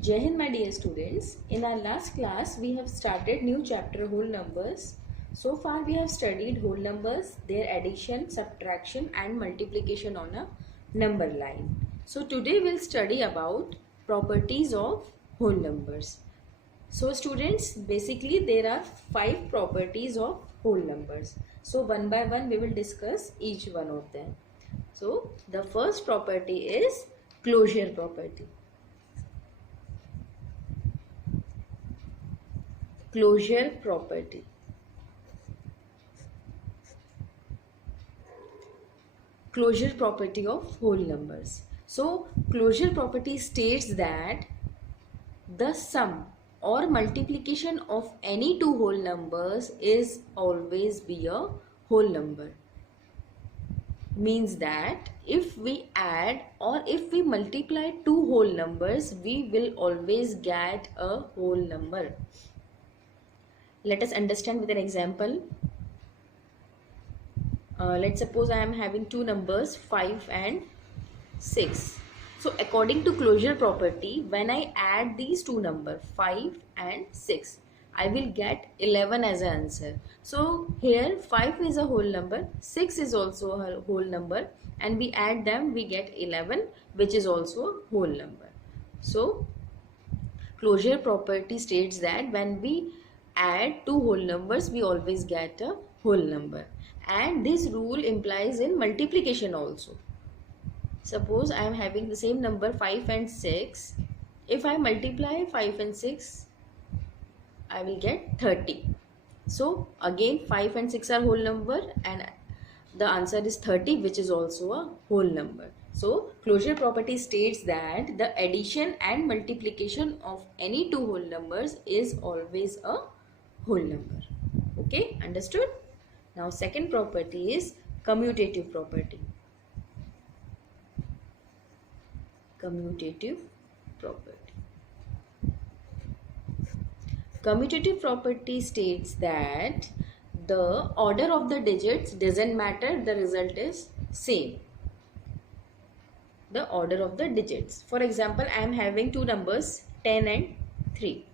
Jai Hind, my dear students. In our last class, we have started new chapter whole numbers. So far, we have studied whole numbers, their addition, subtraction and multiplication on a number line. So today we'll study about properties of whole numbers. So students, basically there are 5 properties of whole numbers. So one by one we will discuss each one of them. So the first property is closure property. Closure property. Closure property of whole numbers. So closure property states that the sum or multiplication of any two whole numbers is always be a whole number. Means that if we add or if we multiply two whole numbers, we will always get a whole number. Let us understand with an example. Let's suppose I am having two numbers 5 and 6. So according to closure property, when I add these two numbers 5 and 6, I will get 11 as an answer. So here 5 is a whole number, 6 is also a whole number, and we add them, we get 11, which is also a whole number. So closure property states that when we add two whole numbers, we always get a whole number. And this rule implies in multiplication also. Suppose I am having the same number 5 and 6. If I multiply 5 and 6, I will get 30. So again 5 and 6 are whole number and the answer is 30, which is also a whole number. So closure property states that the addition and multiplication of any two whole numbers is always a whole number. Okay, understood? Now second property is commutative property. Commutative property. Commutative property states that the order of the digits doesn't matter, the result is same. The order of the digits. For example, I am having two numbers 10 and 3.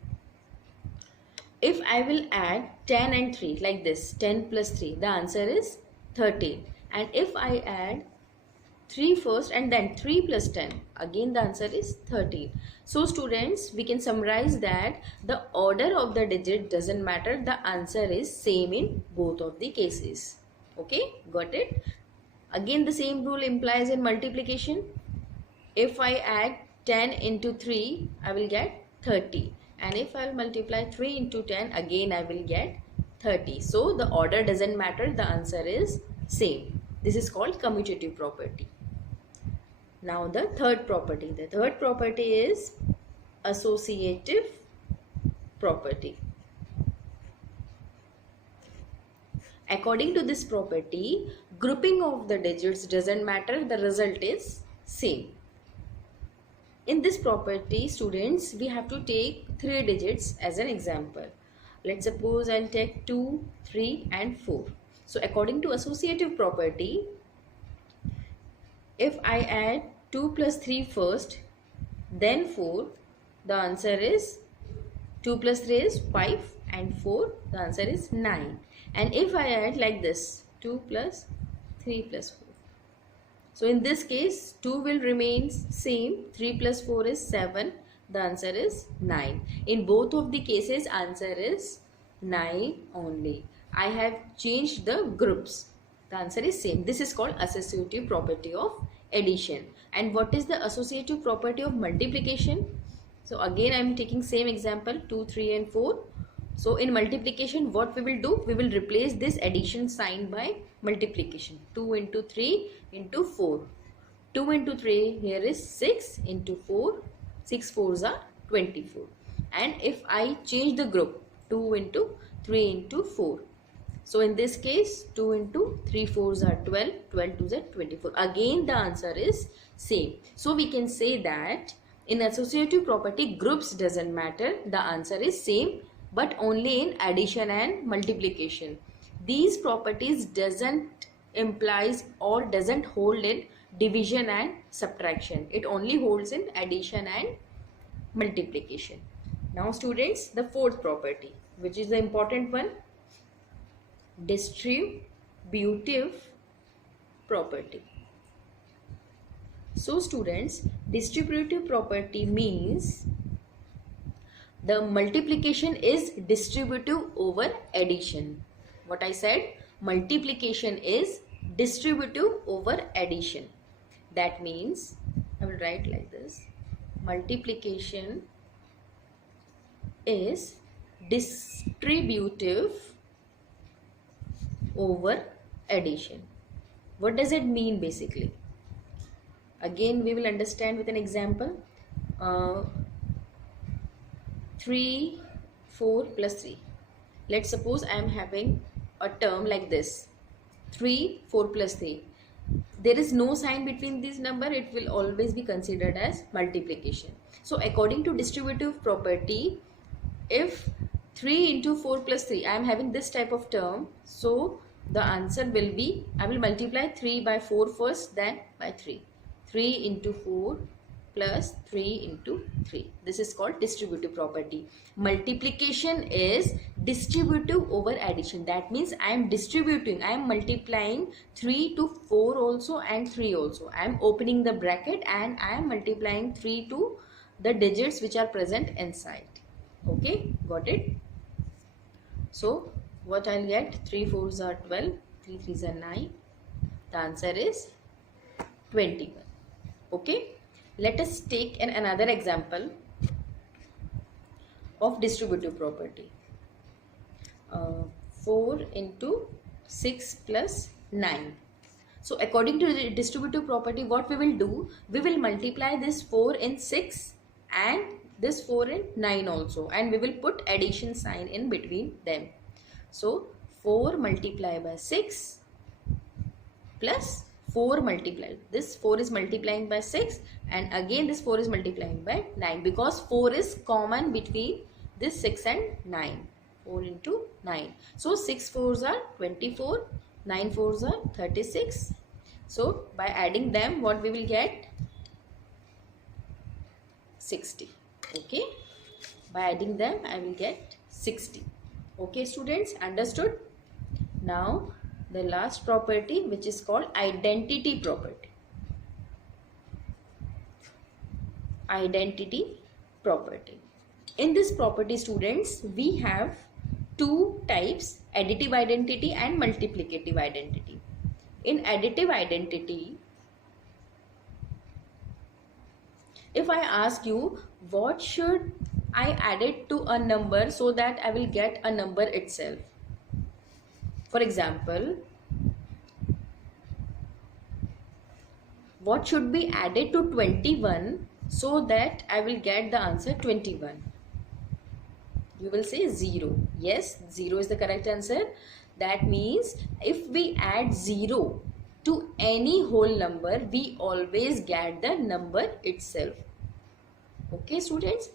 If I will add 10 and 3 like this, 10 plus 3, the answer is 13. And if I add 3 first and then 3 plus 10, again the answer is 13. So students, we can summarize that the order of the digit doesn't matter, the answer is same in both of the cases. Okay, got it? Again the same rule implies in multiplication. If I add 10 into 3, I will get 30. And if I will multiply 3 into 10, again I will get 30. So the order doesn't matter, the answer is same. This is called commutative property. Now the third property. The third property is associative property. According to this property, grouping of the digits doesn't matter, the result is same. In this property, students, we have to take 3 digits as an example. Let's suppose I'll take 2, 3 and 4. So according to associative property, if I add 2 plus 3 first, then 4, the answer is 2 plus 3 is 5 and 4, the answer is 9. And if I add like this, 2 plus 3 plus 4. So in this case, 2 will remain same, 3 plus 4 is 7, the answer is 9. In both of the cases, answer is 9 only. I have changed the groups. The answer is same. This is called associative property of addition. And what is the associative property of multiplication? So again I am taking same example 2, 3 and 4. So in multiplication what we will do? We will replace this addition sign by multiplication. 2 into 3 into 4. 2 into 3 here is 6 into 4. 6 4s are 24. And if I change the group 2 into 3 into 4. So in this case 2 into 3 4s are 12. 12 2s are 24. Again the answer is same. So we can say that in associative property groups doesn't matter. The answer is same, but only in addition and multiplication. These properties doesn't implies or doesn't hold in division and subtraction. It only holds in addition and multiplication. Now students, the fourth property, which is the important one, distributive property. So students, distributive property means the multiplication is distributive over addition. What I said, multiplication is distributive over addition. That means, I will write like this, multiplication is distributive over addition. What does it mean basically? Again, we will understand with an example. 3, 4 plus 3. Let's suppose I am having a term like this, 3, 4 plus 3. There is no sign between this number, it will always be considered as multiplication. So according to distributive property, if 3 into 4 plus 3, I am having this type of term, so the answer will be, I will multiply 3 by 4 first, then by 3. 3 into 4 plus 3 into 3. This is called distributive property. Multiplication is distributive over addition. That means I am distributing, I am multiplying 3 to 4 also and 3 also. I am opening the bracket and I am multiplying 3 to the digits which are present inside. Okay, got it? So what I'll get, 3 4s are 12, 3 3s are 9. The answer is 21. Okay. Let us take another example of distributive property. 4 into 6 plus 9. So according to the distributive property, what we will do, we will multiply this 4 in 6 and this 4 in 9 also, and we will put addition sign in between them. So 4 multiplied by 6 plus 4 multiplied, this 4 is multiplying by 6 and again this 4 is multiplying by 9, because 4 is common between this 6 and 9. 4 into 9. So 6 4s are 24, 9 4s are 36. So by adding them, what we will get? 60. Okay. By adding them, I will get 60. Okay students, understood? Now the last property, which is called identity property. Identity property. In this property students, we have two types, additive identity and multiplicative identity. In additive identity, if I ask you what should I add it to a number so that I will get a number itself. For example, what should be added to 21 so that I will get the answer 21? You will say 0. Yes, 0 is the correct answer. That means if we add 0 to any whole number, we always get the number itself. Okay students?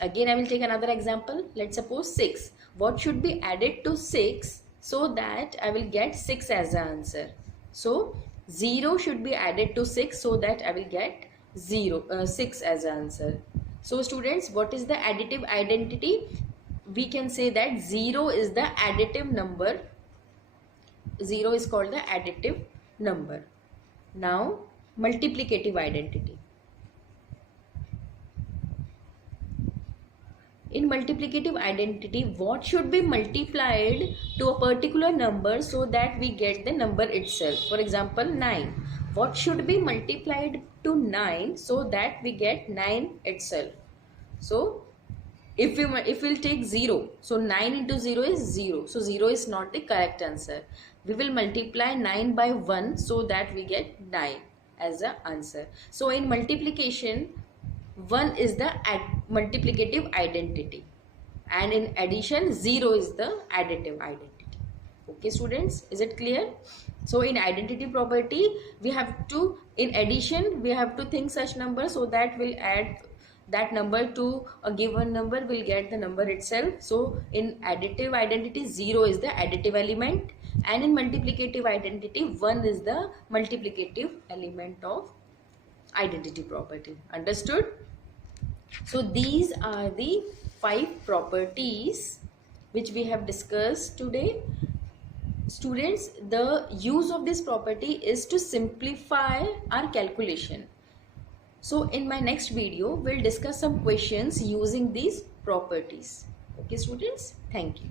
Again, I will take another example. Let's suppose 6. What should be added to 6 so that I will get 6 as the answer? So 0 should be added to 6 so that I will get 6 as the answer. So students, what is the additive identity? We can say that 0 is the additive number. 0 is called the additive number. Now multiplicative identity. In multiplicative identity, what should be multiplied to a particular number so that we get the number itself? For example, 9. What should be multiplied to 9 so that we get 9 itself? So if we'll take 0, so 9 into 0 is 0. So 0 is not the correct answer. We will multiply 9 by 1 so that we get 9 as the answer. So in multiplication, 1 is the multiplicative identity, and in addition 0 is the additive identity. Okay students, is it clear? So in identity property, we have to, in addition, we have to think such number so that we'll add that number to a given number, will get the number itself. So in additive identity, 0 is the additive element, and in multiplicative identity, 1 is the multiplicative element of identity property. Understood? So these are the 5 properties which we have discussed today. Students, the use of this property is to simplify our calculation. So in my next video, we'll discuss some questions using these properties. Okay students, thank you.